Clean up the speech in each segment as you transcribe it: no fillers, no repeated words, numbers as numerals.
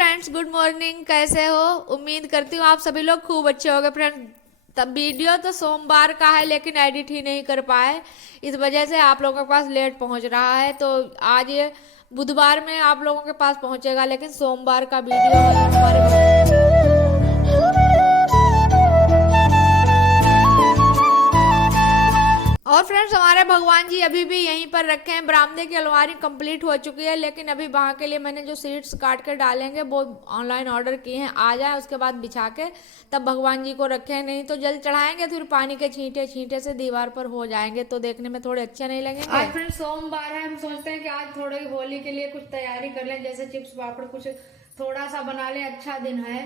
Friends, good morning. कैसे हो? उम्मीद करती हूँ आप सभी लोग खूब अच्छे होंगे। फ्रेंड्स, तब वीडियो तो सोमवार का है लेकिन एडिट ही नहीं कर पाए, इस वजह से आप लोगों के पास लेट पहुंच रहा है। तो आज ये बुधवार में आप लोगों के पास पहुंचेगा, लेकिन सोमवार का वीडियो है। और फ्रेंड्स, हमारे भगवान जी अभी भी यहीं पर रखे हैं। बरामदे की अलमारी कंप्लीट हो चुकी है, लेकिन अभी वहां के लिए मैंने जो सीट्स काट कर डालेंगे वो ऑनलाइन ऑर्डर किए हैं। आ जाए उसके बाद बिछा के तब भगवान जी को रखें, नहीं तो जल चढ़ाएंगे फिर पानी के छींटे छींटे से दीवार पर हो जाएंगे तो देखने में थोड़े अच्छे नहीं लगेंगे। आज फ्रेंड्स सोमवार है, हम सोचते हैं कि आज थोड़ी होली के लिए कुछ तैयारी कर लें, जैसे चिप्स पापड़ कुछ थोड़ा सा बना लें। अच्छा दिन है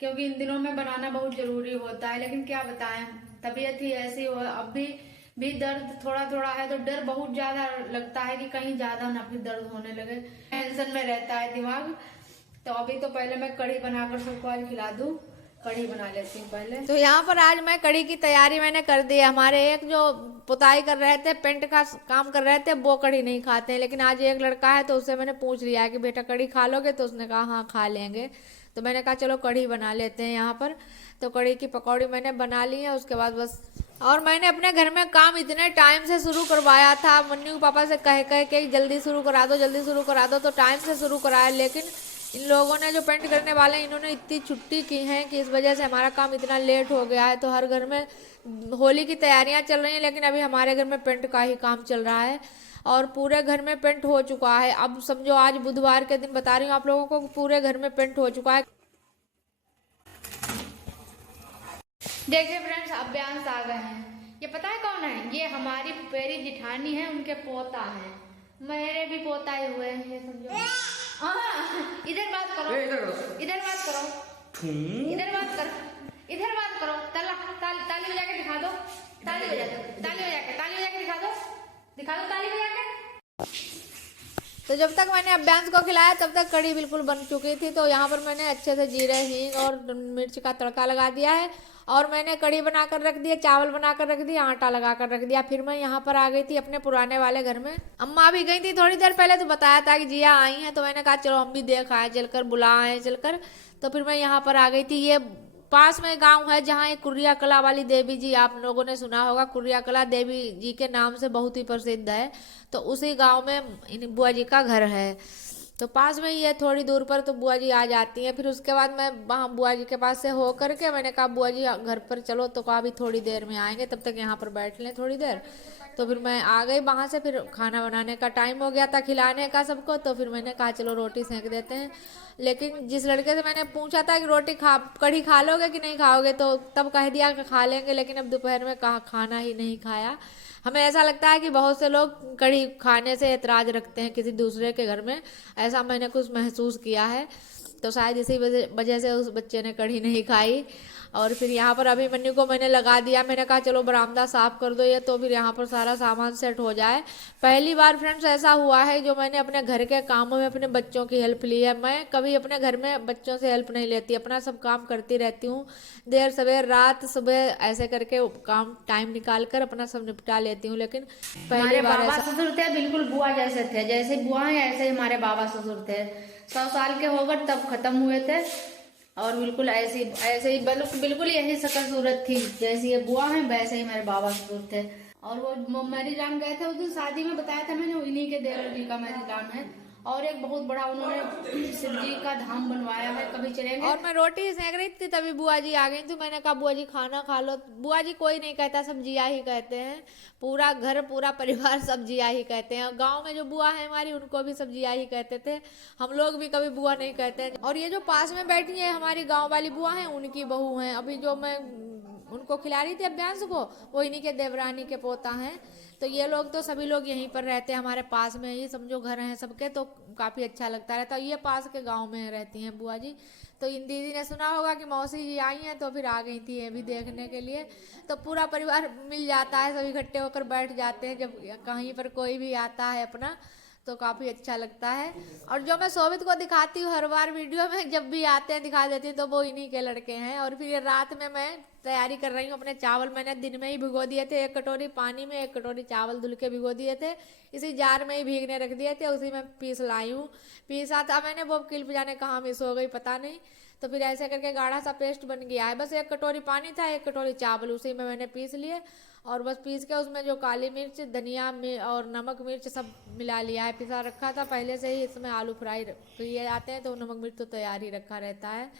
क्योंकि इन दिनों में बनाना बहुत जरूरी होता है, लेकिन क्या बताएं, तबीयत ही ऐसी हो। अब भी दर्द थोड़ा थोड़ा है तो डर बहुत ज्यादा लगता है कि कहीं ज्यादा ना फिर दर्द होने लगे, टेंशन में रहता है दिमाग। तो अभी तो पहले मैं कढ़ी बनाकर सबको आज खिला दूं। कढ़ी बना लेती हूँ पहले। तो यहाँ पर आज मैं कढ़ी की तैयारी मैंने कर दी है। हमारे एक जो पुताई कर रहे थे, पेंट का काम कर रहे थे, वो कढ़ी नहीं खाते हैं, लेकिन आज एक लड़का है तो उससे मैंने पूछ लिया है कि बेटा कढ़ी खा लोगे, तो उसने कहा हाँ खा लेंगे। तो मैंने कहा चलो कढ़ी बना लेते हैं यहाँ पर। तो कढ़ी की पकौड़ी मैंने बना ली है, उसके बाद बस। और मैंने अपने घर में काम इतने टाइम से शुरू करवाया था, मन्नू पापा से कह कह के जल्दी शुरू करा दो जल्दी शुरू करा दो, तो टाइम से शुरू कराया। लेकिन इन लोगों ने जो पेंट करने वाले इन्होंने इतनी छुट्टी की है कि इस वजह से हमारा काम इतना लेट हो गया है। तो हर घर में होली की तैयारियां चल रही हैं, लेकिन अभी हमारे घर में पेंट का ही काम चल रहा है और पूरे घर में पेंट हो चुका है। अब समझो आज बुधवार के दिन बता रही हूँ आप लोगों को, पूरे घर में पेंट हो चुका है। देखिए फ्रेंड्स, अभ्यांश आ गए हैं। ये पता है कौन है? ये हमारी पेरी जिठानी है, उनके पोता है। मेरे भी पोता ही हुए हैं, ये समझो। इधर बात करो, इधर बात करो, इधर बात करो, इधर बात करो। ताली बजा के दिखा दो, ताली बजा दो, ताली बजा के, ताली बजा के दिखा दो, दिखा दो ताली बजा के। तो जब तक मैंने अभ्यांश को खिलाया तब तक कढ़ी बिल्कुल बन चुकी थी। तो यहाँ पर मैंने अच्छे से जीरे हींग और मिर्च का तड़का लगा दिया है और मैंने कढ़ी बनाकर रख दिया, चावल बनाकर रख दिया, आटा लगाकर रख दिया। फिर मैं यहाँ पर आ गई थी अपने पुराने वाले घर में। अम्मा भी गई थी थोड़ी देर पहले, तो बताया था कि जिया आई हैं, तो मैंने कहा चलो हम भी देख आए चलकर, बुलाए चलकर। तो फिर मैं यहाँ पर आ गई थी। ये पास में गांव है जहाँ एक कुर्रिया कला वाली देवी जी, आप लोगों ने सुना होगा, कुर्रिया कला देवी जी के नाम से बहुत ही प्रसिद्ध है। तो उसी गांव में इन बुआ जी का घर है। तो पास में ही है थोड़ी दूर पर, तो बुआ जी आ जाती हैं। फिर उसके बाद मैं वहाँ बुआ जी के पास से हो करके मैंने कहा बुआ जी घर पर चलो, तो कहा अभी थोड़ी देर में आएंगे, तब तक यहाँ पर बैठ लें थोड़ी देर। तो फिर मैं आ गई वहाँ से। फिर खाना बनाने का टाइम हो गया था, खिलाने का सबको। तो फिर मैंने कहा चलो रोटी सेंक देते हैं। लेकिन जिस लड़के से मैंने पूछा था कि रोटी खा कढ़ी खा लोगे कि नहीं खाओगे, तो तब कह दिया कि खा लेंगे, लेकिन अब दोपहर में कहा खाना ही नहीं खाया। हमें ऐसा लगता है कि बहुत से लोग कढ़ी खाने से ऐतराज रखते हैं किसी दूसरे के घर में, ऐसा मैंने कुछ महसूस किया है। तो शायद इसी वजह से उस बच्चे ने कढ़ी नहीं खाई। और फिर यहाँ पर अभी मन्नू को मैंने लगा दिया, मैंने कहा चलो बरामदा साफ कर दो ये, तो फिर यहाँ पर सारा सामान सेट हो जाए। पहली बार फ्रेंड्स ऐसा हुआ है जो मैंने अपने घर के कामों में अपने बच्चों की हेल्प ली है। मैं कभी अपने घर में बच्चों से हेल्प नहीं लेती, अपना सब काम करती रहती हूँ। देर सवेर रात सुबह ऐसे करके काम टाइम निकाल कर अपना सब निपटा लेती हूँ। लेकिन पहली बार बाबा ससुर थे बिल्कुल बुआ जैसे थे, जैसे बुआ है ऐसे ही हमारे बाबा ससुर थे। 100 साल के हो गए तब खत्म हुए थे, और बिल्कुल ऐसे ही बिल्कुल यही शक्ल सूरत थी, जैसी ये बुआ है वैसे ही मेरे बाबा ससुर थे। और वो मैरिजान गए थे उस दिन शादी में, बताया था मैंने, इन्हीं के देवर जी का मैरिजान है। और एक बहुत बड़ा उन्होंने शिव जी का धाम बनवाया है, कभी चलेंगे। और मैं रोटी सेंक रही थी तभी बुआ जी आ गई थी। मैंने कहा बुआ जी खाना खा लो। बुआ जी कोई नहीं कहता, सब जिया ही कहते हैं। पूरा घर पूरा परिवार सब जिया ही कहते हैं। गांव में जो बुआ है हमारी उनको भी सब जिया ही कहते थे, हम लोग भी कभी बुआ नहीं कहते हैं। और ये जो पास में बैठी है हमारी गाँव वाली बुआ है, उनकी बहू है। अभी जो मैं उनको खिला रही थी अभ्यांश को, वो इन्हीं के देवरानी के पोता हैं। तो ये लोग तो सभी लोग यहीं पर रहते हैं, हमारे पास में ही समझो घर हैं सबके, तो काफ़ी अच्छा लगता रहता है। ये पास के गांव में रहती हैं बुआ जी। तो इन दीदी ने सुना होगा कि मौसी जी आई हैं, तो फिर आ गई थी ये भी देखने के लिए। तो पूरा परिवार मिल जाता है, सब इकट्ठे होकर बैठ जाते हैं जब कहीं पर कोई भी आता है अपना। तो काफ़ी अच्छा लगता है। और जो मैं शोभित को दिखाती हूँ हर बार वीडियो में, जब भी आते हैं दिखा देती हूँ, तो वो इन्हीं के लड़के हैं। और फिर ये रात में मैं तैयारी कर रही हूँ अपने चावल। मैंने दिन में ही भिगो दिए थे, 1 कटोरी पानी में 1 कटोरी चावल धुल के भिगो दिए थे, इसी जार में ही भीगने रख दिए थे, उसी में पीस लाई हूँ। पीसा था मैंने, वो क्लिप जाने कहाँ मिस हो गई पता नहीं। तो फिर ऐसे करके गाढ़ा सा पेस्ट बन गया है। बस 1 कटोरी पानी था, 1 कटोरी चावल, उसी में मैंने पीस लिए। और बस पीस के उसमें जो काली मिर्च, धनिया और नमक मिर्च सब मिला लिया है। पिसा रखा था पहले से ही, इसमें आलू फ्राई किए जाते हैं तो नमक मिर्च तो तैयार ही रखा रहता है।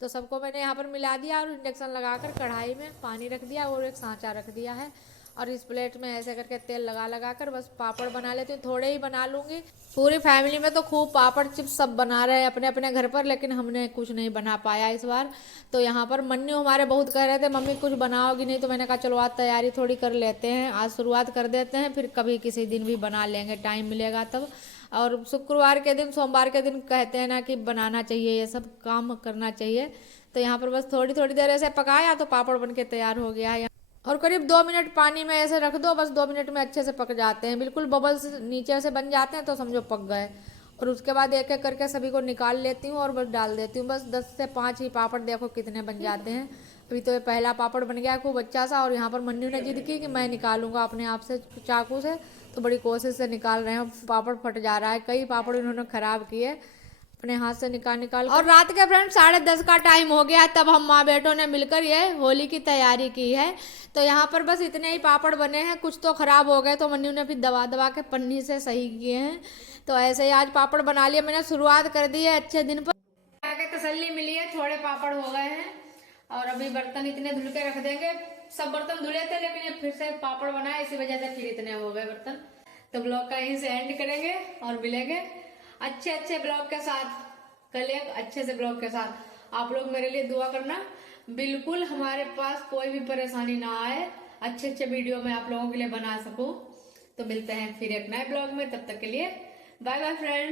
तो सबको मैंने यहाँ पर मिला दिया और इंडक्शन लगाकर कढ़ाई में पानी रख दिया और एक सांचा रख दिया है। और इस प्लेट में ऐसे करके तेल लगा कर बस पापड़ बना लेती हूँ। थोड़े ही बना लूँगी। पूरी फैमिली में तो खूब पापड़ चिप्स सब बना रहे हैं अपने अपने घर पर, लेकिन हमने कुछ नहीं बना पाया इस बार। तो यहाँ पर मन्नू हमारे बहुत कह रहे थे मम्मी कुछ बनाओगी नहीं, तो मैंने कहा चलो आज तैयारी थोड़ी कर लेते हैं, आज शुरुआत कर देते हैं, फिर कभी किसी दिन भी बना लेंगे, टाइम मिलेगा तब। और शुक्रवार के दिन, सोमवार के दिन कहते हैं ना कि बनाना चाहिए, ये सब काम करना चाहिए। तो यहाँ पर बस थोड़ी थोड़ी देर ऐसे पकाया तो पापड़ बन के तैयार हो गया है। और करीब 2 मिनट पानी में ऐसे रख दो, बस 2 मिनट में अच्छे से पक जाते हैं, बिल्कुल बबल्स नीचे से बन जाते हैं तो समझो पक गए। और उसके बाद एक एक करके सभी को निकाल लेती हूँ और बस डाल देती हूँ। बस 10 से 5 ही पापड़, देखो कितने बन जाते हैं। अभी तो ये पहला पापड़ बन गया खूब अच्छा सा। और यहाँ पर मन्नू ने जिद की कि मैं निकालूंगा अपने आप से चाकू से, तो बड़ी कोशिश से निकाल रहे हैं। पापड़ फट जा रहा है, कई पापड़ इन्होंने खराब किए अपने हाथ से निकाल। और रात के फ्रेंड 10:30 का टाइम हो गया, तब हम माँ बेटों ने मिलकर ये होली की तैयारी की है। तो यहाँ पर बस इतने ही पापड़ बने हैं, कुछ तो खराब हो गए तो मन्नू ने फिर दबा दबा के पन्नी से सही किए हैं। तो ऐसे ही आज पापड़ बना लिए, मैंने शुरुआत कर दी है अच्छे दिन पर। आगे तसल्ली मिली है, थोड़े पापड़ हो गए हैं। और अभी बर्तन इतने धुल के रख देंगे, सब बर्तन धुले थे लेकिन ये फिर से पापड़ बनाए, इसी वजह से फिर इतने हो गए बर्तन। तो ब्लॉग का यहीं से एंड करेंगे और मिलेंगे अच्छे अच्छे ब्लॉग के साथ, कल एक अच्छे से ब्लॉग के साथ। आप लोग मेरे लिए दुआ करना, बिल्कुल हमारे पास कोई भी परेशानी ना आए, अच्छे अच्छे वीडियो मैं आप लोगों के लिए बना सकूं। तो मिलते हैं फिर एक नए ब्लॉग में, तब तक के लिए बाय बाय फ्रेंड।